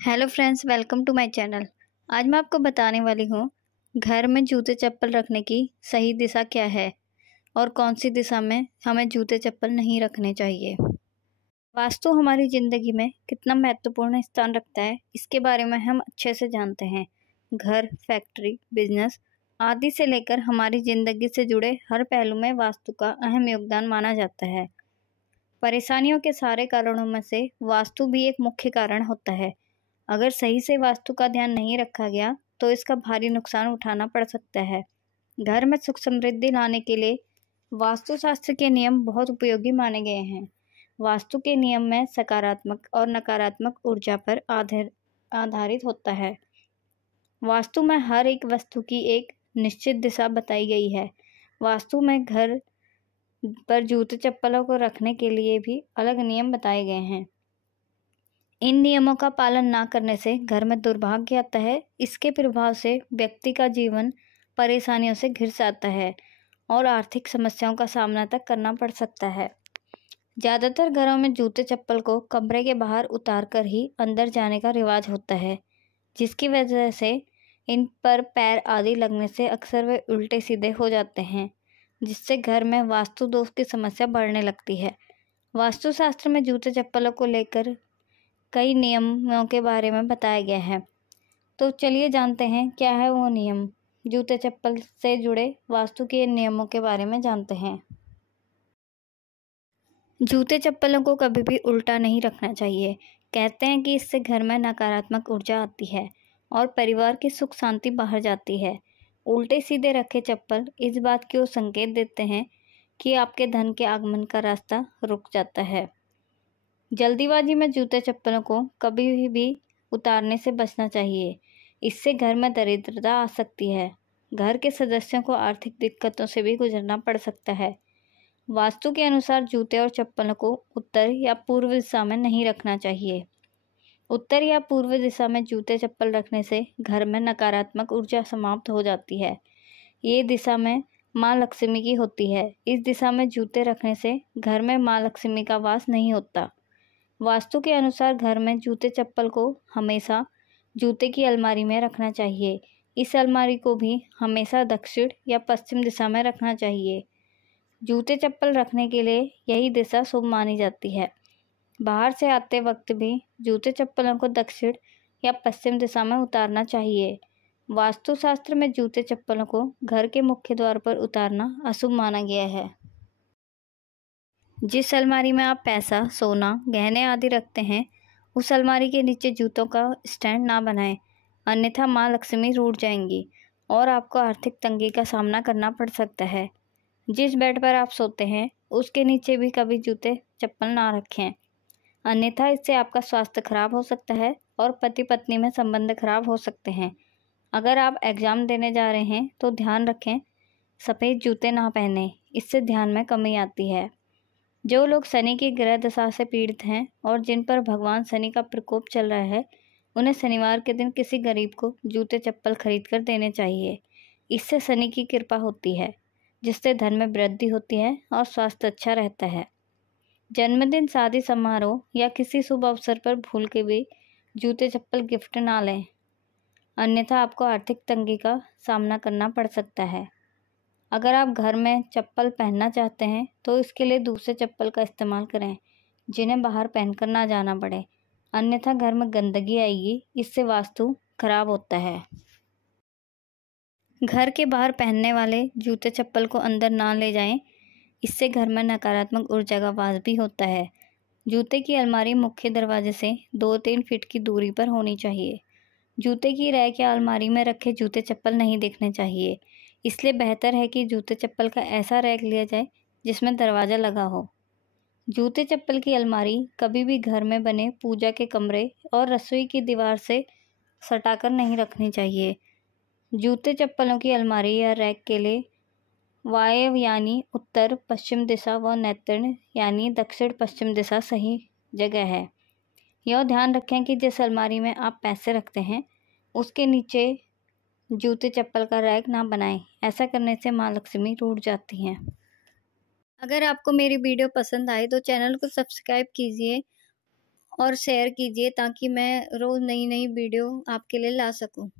Hello friends, welcome to my channel. आज मैं आपको बताने वाली हूँ घर में जूते चप्पल रखने की सही दिशा क्या है और कौन सी दिशा में हमें जूते चप्पल नहीं रखने चाहिए। वास्तु हमारी ज़िंदगी में कितना महत्वपूर्ण स्थान रखता है, इसके बारे में हम अच्छे से जानते हैं। घर, फैक्ट्री, बिजनेस आदि से लेकर हमारी ज़िंदगी से जुड़े हर पहलू में वास्तु का अहम योगदान माना जाता है। परेशानियों के सारे कारणों में से वास्तु भी एक मुख्य कारण होता है। अगर सही से वास्तु का ध्यान नहीं रखा गया तो इसका भारी नुकसान उठाना पड़ सकता है। घर में सुख समृद्धि लाने के लिए वास्तुशास्त्र के नियम बहुत उपयोगी माने गए हैं। वास्तु के नियम में सकारात्मक और नकारात्मक ऊर्जा पर आधारित होता है। वास्तु में हर एक वस्तु की एक निश्चित दिशा बताई गई है। वास्तु में घर पर जूते चप्पलों को रखने के लिए भी अलग नियम बताए गए हैं। इन नियमों का पालन ना करने से घर में दुर्भाग्य आता है। इसके प्रभाव से व्यक्ति का जीवन परेशानियों से घिर जाता है और आर्थिक समस्याओं का सामना तक करना पड़ सकता है। ज़्यादातर घरों में जूते चप्पल को कमरे के बाहर उतार कर ही अंदर जाने का रिवाज होता है, जिसकी वजह से इन पर पैर आदि लगने से अक्सर वे उल्टे सीधे हो जाते हैं, जिससे घर में वास्तु दोष की समस्या बढ़ने लगती है। वास्तुशास्त्र में जूते चप्पलों को लेकर कई नियमों के बारे में बताया गया है। तो चलिए जानते हैं क्या है वो नियम। जूते चप्पल से जुड़े वास्तु के नियमों के बारे में जानते हैं। जूते चप्पलों को कभी भी उल्टा नहीं रखना चाहिए। कहते हैं कि इससे घर में नकारात्मक ऊर्जा आती है और परिवार की सुख शांति बाहर जाती है। उल्टे सीधे रखे चप्पल इस बात की ओर संकेत देते हैं कि आपके धन के आगमन का रास्ता रुक जाता है। जल्दीबाजी में जूते चप्पलों को कभी भी उतारने से बचना चाहिए। इससे घर में दरिद्रता आ सकती है। घर के सदस्यों को आर्थिक दिक्कतों से भी गुजरना पड़ सकता है। वास्तु के अनुसार जूते और चप्पलों को उत्तर या पूर्व दिशा में नहीं रखना चाहिए। उत्तर या पूर्व दिशा में जूते चप्पल रखने से घर में नकारात्मक ऊर्जा समाप्त हो जाती है। ये दिशा में माँ लक्ष्मी की होती है। इस दिशा में जूते रखने से घर में माँ लक्ष्मी का वास नहीं होता। वास्तु के अनुसार घर में जूते चप्पल को हमेशा जूते की अलमारी में रखना चाहिए। इस अलमारी को भी हमेशा दक्षिण या पश्चिम दिशा में रखना चाहिए। जूते चप्पल रखने के लिए यही दिशा शुभ मानी जाती है। बाहर से आते वक्त भी जूते चप्पलों को दक्षिण या पश्चिम दिशा में उतारना चाहिए। वास्तुशास्त्र में जूते चप्पलों को घर के मुख्य द्वार पर उतारना अशुभ माना गया है। जिस अलमारी में आप पैसा, सोना, गहने आदि रखते हैं, उस अलमारी के नीचे जूतों का स्टैंड ना बनाएं, अन्यथा माँ लक्ष्मी रूठ जाएंगी और आपको आर्थिक तंगी का सामना करना पड़ सकता है। जिस बेड पर आप सोते हैं, उसके नीचे भी कभी जूते चप्पल ना रखें, अन्यथा इससे आपका स्वास्थ्य खराब हो सकता है और पति पत्नी में संबंध खराब हो सकते हैं। अगर आप एग्ज़ाम देने जा रहे हैं तो ध्यान रखें सफ़ेद जूते ना पहनें, इससे ध्यान में कमी आती है। जो लोग शनि की ग्रह दशा से पीड़ित हैं और जिन पर भगवान शनि का प्रकोप चल रहा है, उन्हें शनिवार के दिन किसी गरीब को जूते चप्पल खरीद कर देने चाहिए। इससे शनि की कृपा होती है, जिससे धन में वृद्धि होती है और स्वास्थ्य अच्छा रहता है। जन्मदिन, शादी समारोह या किसी शुभ अवसर पर भूल के भी जूते चप्पल गिफ्ट ना लें, अन्यथा आपको आर्थिक तंगी का सामना करना पड़ सकता है। अगर आप घर में चप्पल पहनना चाहते हैं तो इसके लिए दूसरे चप्पल का इस्तेमाल करें, जिन्हें बाहर पहनकर ना जाना पड़े, अन्यथा घर में गंदगी आएगी। इससे वास्तु खराब होता है। घर के बाहर पहनने वाले जूते चप्पल को अंदर ना ले जाएं, इससे घर में नकारात्मक ऊर्जा का वास भी होता है। जूते की अलमारी मुख्य दरवाजे से 2-3 फीट की दूरी पर होनी चाहिए। जूते की रैक या अलमारी में रखे जूते चप्पल नहीं देखने चाहिए। इसलिए बेहतर है कि जूते चप्पल का ऐसा रैक लिया जाए जिसमें दरवाज़ा लगा हो। जूते चप्पल की अलमारी कभी भी घर में बने पूजा के कमरे और रसोई की दीवार से सटाकर नहीं रखनी चाहिए। जूते चप्पलों की अलमारी या रैक के लिए वायव्य यानी उत्तर पश्चिम दिशा व नैऋत्य यानी दक्षिण पश्चिम दिशा सही जगह है। यह ध्यान रखें कि जिस अलमारी में आप पैसे रखते हैं, उसके नीचे जूते चप्पल का रैक ना बनाएं। ऐसा करने से माँ लक्ष्मी रूठ जाती हैं। अगर आपको मेरी वीडियो पसंद आए तो चैनल को सब्सक्राइब कीजिए और शेयर कीजिए ताकि मैं रोज़ नई-नई वीडियो आपके लिए ला सकूँ।